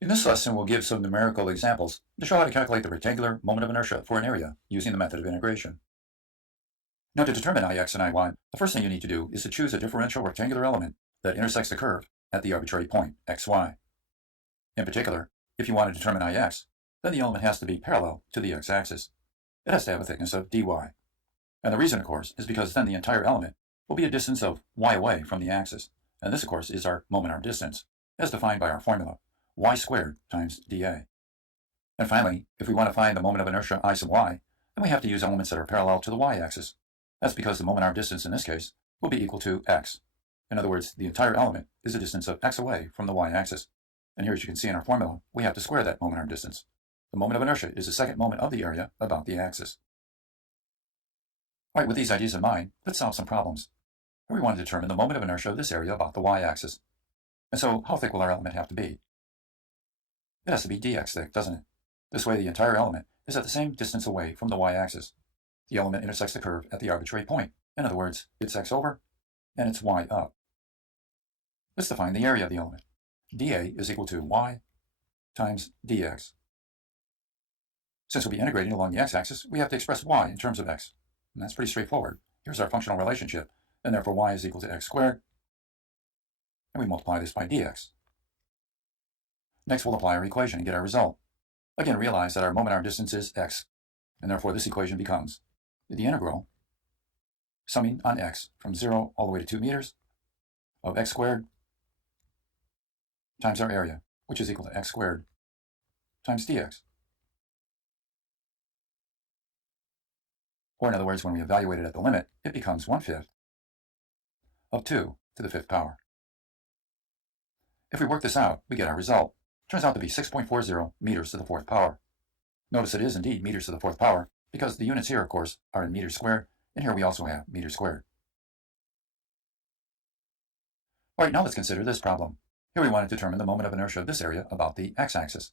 In this lesson, we'll give some numerical examples to show how to calculate the rectangular moment of inertia for an area using the method of integration. Now, to determine Ix and Iy, the first thing you need to do is to choose a differential rectangular element that intersects the curve at the arbitrary point, xy. In particular, if you want to determine Ix, then the element has to be parallel to the x-axis. It has to have a thickness of dy. And the reason, of course, is because then the entire element will be a distance of y away from the axis. And this, of course, is our moment arm distance, as defined by our formula, y squared times dA. And finally, if we want to find the moment of inertia I sub y, then we have to use elements that are parallel to the y-axis. That's because the moment arm distance in this case will be equal to x. In other words, the entire element is a distance of x away from the y-axis. And here, as you can see in our formula, we have to square that moment arm distance. The moment of inertia is the second moment of the area about the axis. All right, with these ideas in mind, let's solve some problems. Here we want to determine the moment of inertia of this area about the y-axis. And so, how thick will our element have to be? It has to be dx thick, doesn't it? This way, the entire element is at the same distance away from the y-axis. The element intersects the curve at the arbitrary point. In other words, it's x over, and it's y up. Let's define the area of the element. dA is equal to y times dx. Since we'll be integrating along the x-axis, we have to express y in terms of x. And that's pretty straightforward. Here's our functional relationship, and therefore y is equal to x squared, and we multiply this by dx. Next, we'll apply our equation and get our result. Again, realize that our moment arm distance is x, and therefore this equation becomes the integral, summing on x from 0 all the way to 2 meters, of x squared times our area, which is equal to x squared times dx. Or in other words, when we evaluate it at the limit, it becomes 1/5 of 2 to the 5th power. If we work this out, we get our result. It turns out to be 6.40 meters to the 4th power. Notice it is indeed meters to the 4th power, because the units here, of course, are in meters squared, and here we also have meters squared. All right, now let's consider this problem. Here we want to determine the moment of inertia of this area about the x-axis.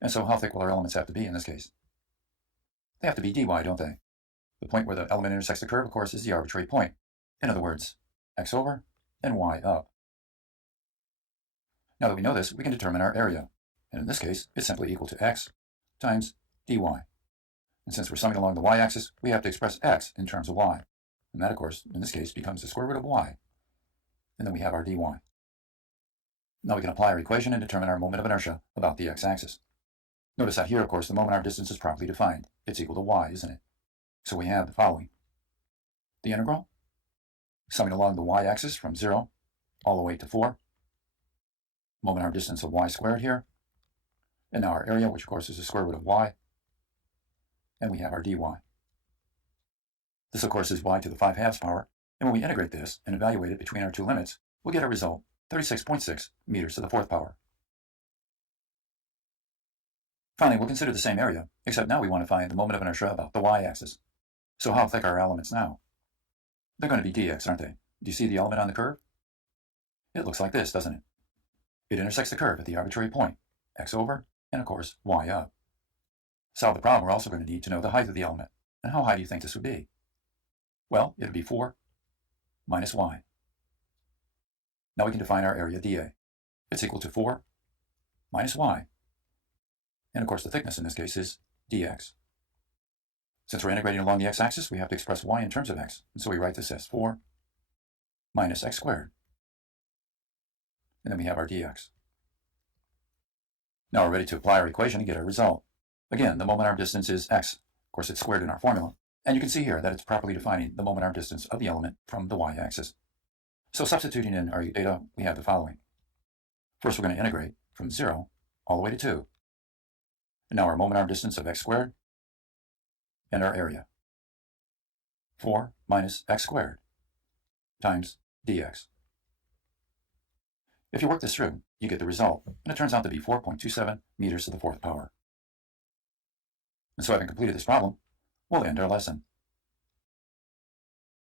And so how thick will our elements have to be in this case? They have to be dy, don't they? The point where the element intersects the curve, of course, is the arbitrary point. In other words, x over and y up. Now that we know this, we can determine our area. And in this case, it's simply equal to x times dy. And since we're summing along the y-axis, we have to express x in terms of y. And that, of course, in this case, becomes the square root of y. And then we have our dy. Now we can apply our equation and determine our moment of inertia about the x-axis. Notice that here, of course, the moment arm distance is properly defined. It's equal to y, isn't it? So we have the following. The integral, summing along the y-axis from 0 all the way to 4. Moment arm distance of y squared here. And now our area, which of course is the square root of y. And we have our dy. This, of course, is y to the 5/2 power. And when we integrate this and evaluate it between our two limits, we'll get a result, 36.6 meters to the 4th power. Finally, we'll consider the same area, except now we want to find the moment of inertia about the y-axis. So how thick are our elements now? They're going to be dx, aren't they? Do you see the element on the curve? It looks like this, doesn't it? It intersects the curve at the arbitrary point, x over, and of course, y up. To solve the problem, we're also going to need to know the height of the element. And how high do you think this would be? Well, it would be 4 minus y. Now we can define our area dA. It's equal to 4 minus y. And of course, the thickness in this case is dx. Since we're integrating along the x-axis, we have to express y in terms of x. And so we write this as 4 minus x squared. And then we have our dx. Now we're ready to apply our equation and get our result. Again, the moment arm distance is x. Of course, it's squared in our formula. And you can see here that it's properly defining the moment arm distance of the element from the y-axis. So substituting in our data, we have the following. First, we're going to integrate from 0 all the way to 2. And now our moment arm distance of x squared and our area. 4 minus x squared times dx. If you work this through, you get the result, and it turns out to be 4.27 meters to the 4th power. And so having completed this problem, we'll end our lesson.